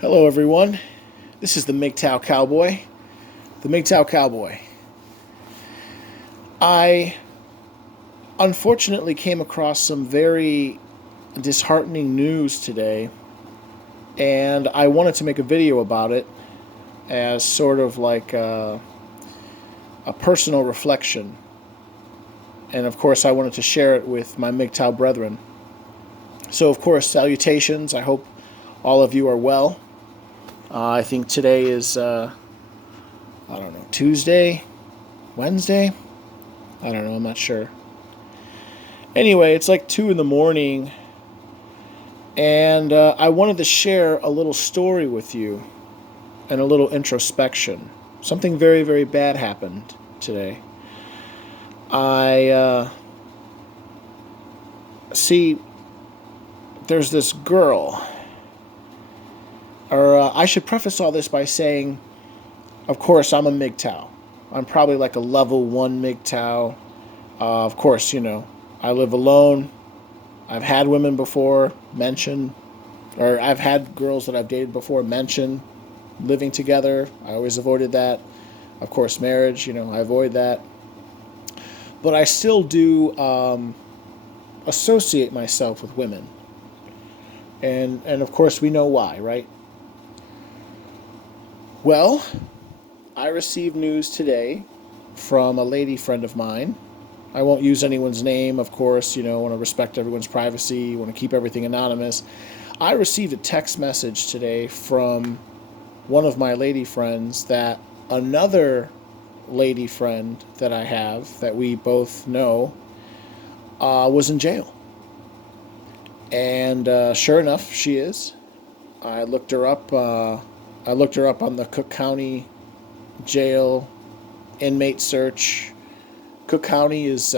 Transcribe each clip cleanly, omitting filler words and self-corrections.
Hello, everyone. This is the Mgtow Cowboy. The Mgtow Cowboy. I unfortunately came across some very disheartening news today, and I wanted to make a video about it as sort of like a personal reflection. And of course, I wanted to share it with my Mgtow brethren. So, of course, salutations. I hope all of you are well. I think today is, I don't know, Tuesday, Wednesday? I don't know, I'm not sure. Anyway, it's like 2 in the morning, and I wanted to share a little story with you and a little introspection. Something very, very bad happened today. I see there's this girl, or I should preface all this by saying, of course, I'm a Mgtow. I'm probably like a level 1 Mgtow. Of course, I live alone. I've had women before mention, or I've had girls that I've dated before mention living together. I always avoided that. Of course, marriage, I avoid that. But I still do associate myself with women. And of course, we know why, right? Well, I received news today from a lady friend of mine. I won't use anyone's name, of course, I want to respect everyone's privacy, want to keep everything anonymous. I received a text message today from one of my lady friends that another lady friend that I have, that we both know, was in jail. And sure enough, she is. I looked her up. I looked her up on the Cook County jail inmate search. Cook County is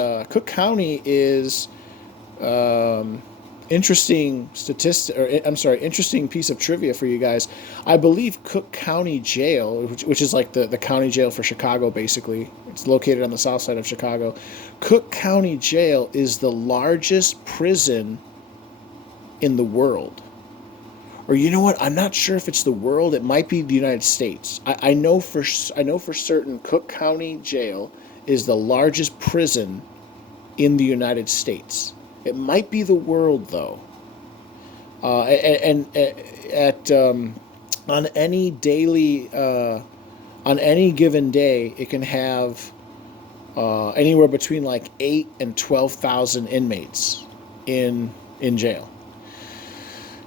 interesting statistic, or I'm sorry, interesting piece of trivia for you guys. I believe Cook County Jail, which is like the county jail for Chicago, basically. It's located on the south side of Chicago. Cook County Jail is the largest prison in the world. Or you know what? I'm not sure if it's the world. It might be the United States. I know for certain Cook County Jail is the largest prison in the United States. It might be the world, though. And at on any daily, on any given day, it can have anywhere between like 8 and 12,000 inmates in jail.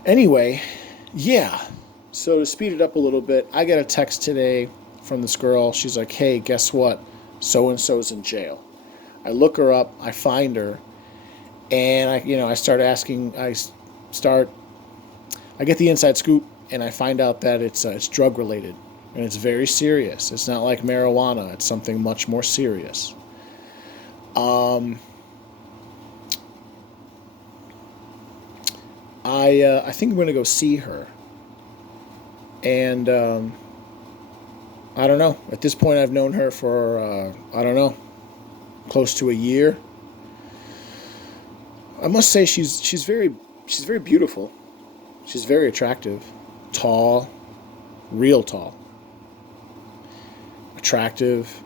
Anyway, yeah. So to speed it up a little bit, I got a text today from this girl. She's like, "Hey, guess what? So and so's in jail." I look her up. I find her, and I start asking. I get the inside scoop, and I find out that it's drug related, and it's very serious. It's not like marijuana. It's something much more serious. I think I'm gonna go see her, and I don't know. At this point, I've known her for I don't know, close to a year. I must say she's very beautiful. She's very attractive, tall, real tall, attractive.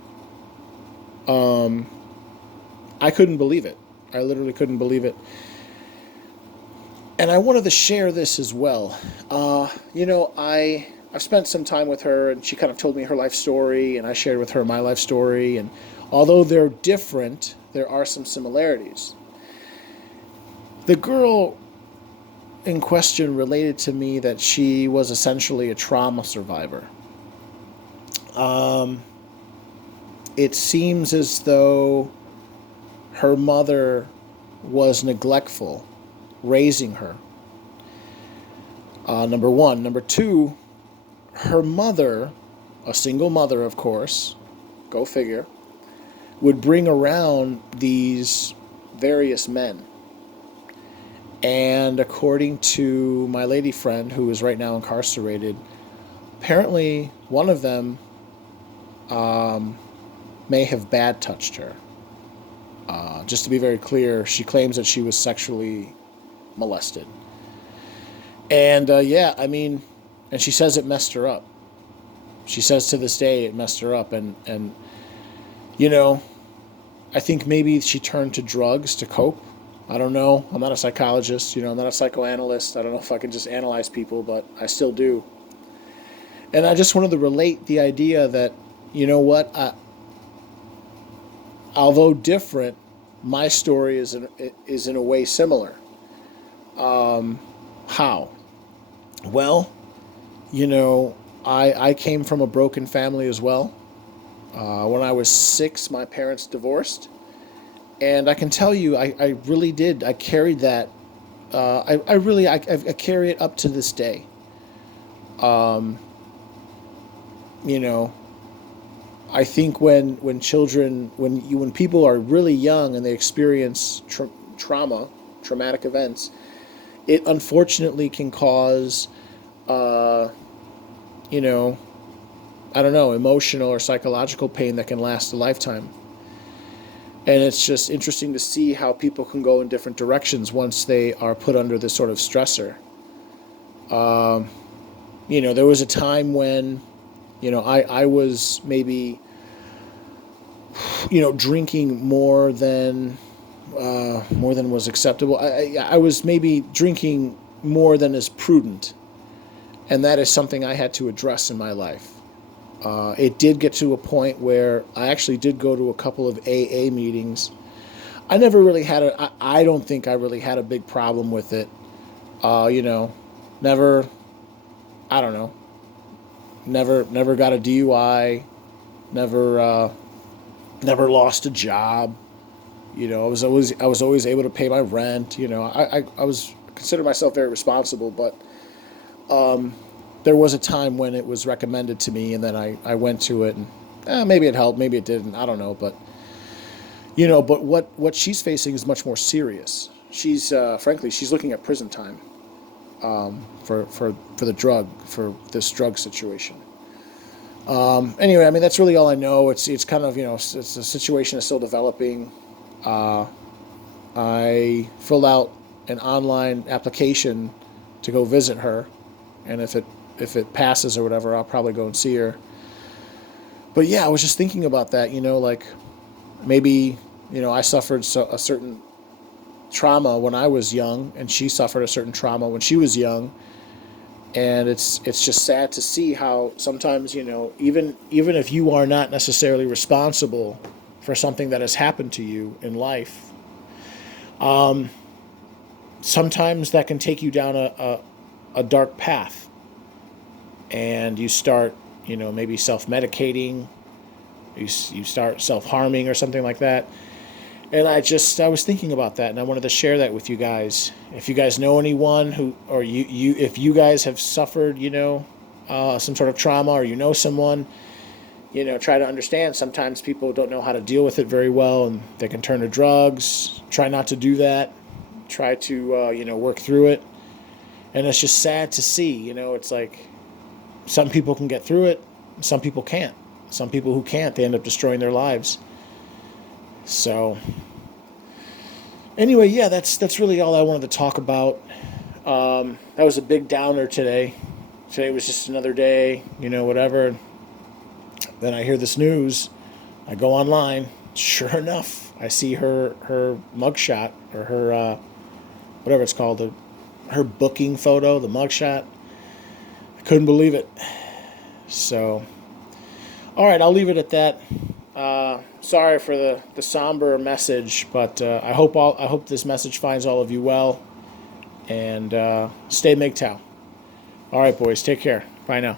Um, I couldn't believe it. I literally couldn't believe it. And I wanted to share this as well. I've spent some time with her, and she kind of told me her life story, and I shared with her my life story. And although they're different, there are some similarities. The girl in question related to me that she was essentially a trauma survivor. Um, it seems as though her mother was neglectful raising her. Number one. Number two, her mother, a single mother, of course, go figure, would bring around these various men. And according to my lady friend, who is right now incarcerated, apparently one of them um, may have bad touched her. Just to be very clear, she claims that she was sexually molested. And yeah, I mean, And she says it messed her up. She says to this day it messed her up. And you know, I think maybe she turned to drugs to cope. I don't know. I'm not a psychologist. I'm not a psychoanalyst. I don't know if I can just analyze people, but I still do. And I just wanted to relate the idea that, you know what, although different, my story is in a way similar. How? Well, I came from a broken family as well. When I was 6, my parents divorced. And I can tell you, I really did. I carried that. I carry it up to this day. Um, you know, I think when children, when people are really young and they experience traumatic events, it unfortunately can cause, uh, you know, I don't know, emotional or psychological pain that can last a lifetime. And it's just interesting to see how people can go in different directions once they are put under this sort of stressor. Um, there was a time when, I was maybe, drinking more than was acceptable. I was maybe drinking more than is prudent, and that is something I had to address in my life. It did get to a point where I actually did go to a couple of AA meetings. I never really had I don't think I really had a big problem with it. Never, I don't know, never got a DUI, never lost a job. I was always able to pay my rent. I was consider myself very responsible, but there was a time when it was recommended to me, and then I went to it, and maybe it helped, maybe it didn't. I don't know, but what she's facing is much more serious. She's frankly, she's looking at prison time, for for this drug situation. Anyway, I mean, that's really all I know. It's kind of, it's a situation that's still developing. Uh, I filled out an online application to go visit her, and if it passes or whatever, I'll probably go and see her. But yeah, I was just thinking about that. Like maybe, I suffered a certain trauma when I was young, and she suffered a certain trauma when she was young. And it's just sad to see how sometimes, even if you are not necessarily responsible for something that has happened to you in life, um, sometimes that can take you down a dark path, and you start, maybe self-medicating, you start self-harming or something like that. And I was thinking about that, and I wanted to share that with you guys. If you guys know anyone who, or if you guys have suffered, some sort of trauma, or someone, try to understand. Sometimes people don't know how to deal with it very well, and they can turn to drugs. Try not to do that. Try to, work through it. And it's just sad to see. It's like some people can get through it, some people can't. Some people who can't, they end up destroying their lives. So, anyway, yeah, that's really all I wanted to talk about. That was a big downer today. Today was just another day, whatever. Then I hear this news. I go online. Sure enough, I see her mugshot, or her whatever it's called, her booking photo, the mugshot. I couldn't believe it. So, all right, I'll leave it at that. Sorry for the somber message, but I hope this message finds all of you well, and stay Mgtow. All right, boys, take care. Bye now.